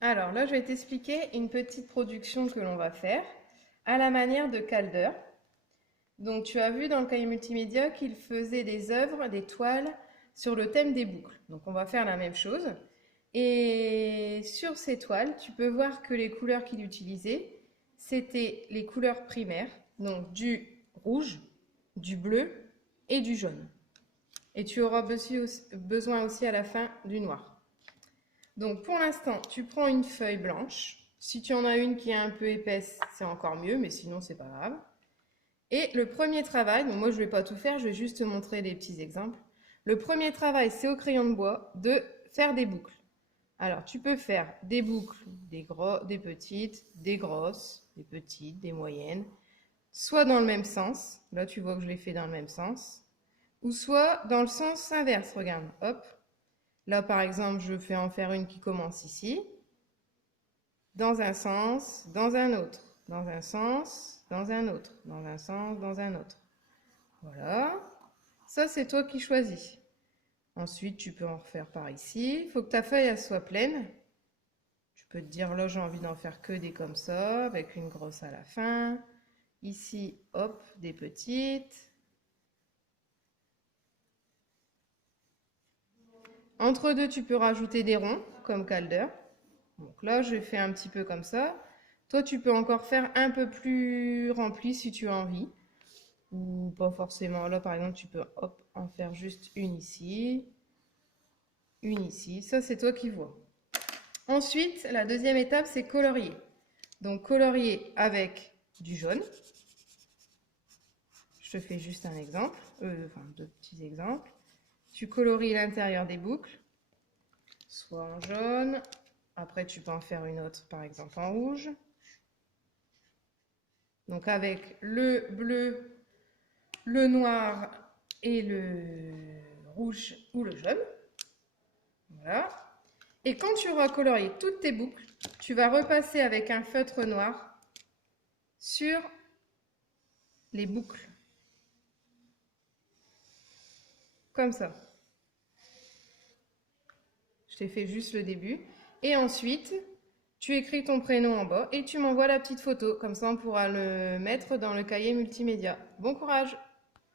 Alors là, je vais t'expliquer une petite production que l'on va faire à la manière de Calder. Donc, tu as vu dans le cahier multimédia qu'il faisait des œuvres, des toiles sur le thème des boucles. Donc, on va faire la même chose. Et sur ces toiles, tu peux voir que les couleurs qu'il utilisait, c'était les couleurs primaires, donc du rouge, du bleu et du jaune. Et tu auras besoin aussi à la fin du noir. Donc pour l'instant, tu prends une feuille blanche. Si tu en as une qui est un peu épaisse, c'est encore mieux, mais sinon c'est pas grave. Et le premier travail, donc moi je vais pas tout faire, je vais juste te montrer des petits exemples. Le premier travail, c'est au crayon de bois de faire des boucles. Alors tu peux faire des boucles, des petites, des grosses, des petites, des moyennes, soit dans le même sens, là tu vois que je l'ai fait dans le même sens, ou soit dans le sens inverse, regarde, hop. Là par exemple, je fais en faire une qui commence ici, dans un sens, dans un autre, dans un sens, dans un autre, dans un sens, dans un autre. Voilà. Ça, c'est toi qui choisis. Ensuite, tu peux en refaire par ici. Il faut que ta feuille elle soit pleine. Tu peux te dire, là, j'ai envie d'en faire que des comme ça, avec une grosse à la fin. Ici, hop, des petites. Entre deux, tu peux rajouter des ronds, comme Calder. Donc là, je fais un petit peu comme ça. Toi, tu peux encore faire un peu plus rempli si tu as envie. Ou pas forcément. Là, par exemple, tu peux hop, en faire juste une ici, une ici. Ça, c'est toi qui vois. Ensuite, la deuxième étape, c'est colorier. Donc, colorier avec du jaune. Je te fais juste un exemple, enfin deux petits exemples. Tu colories l'intérieur des boucles, soit en jaune. Après, tu peux en faire une autre, par exemple en rouge. Donc, avec le bleu, le noir et le rouge ou le jaune. Voilà. Et quand tu auras colorié toutes tes boucles, tu vas repasser avec un feutre noir sur les boucles. Comme ça. Je t'ai fait juste le début. Et ensuite, tu écris ton prénom en bas et tu m'envoies la petite photo. Comme ça, on pourra le mettre dans le cahier multimédia. Bon courage!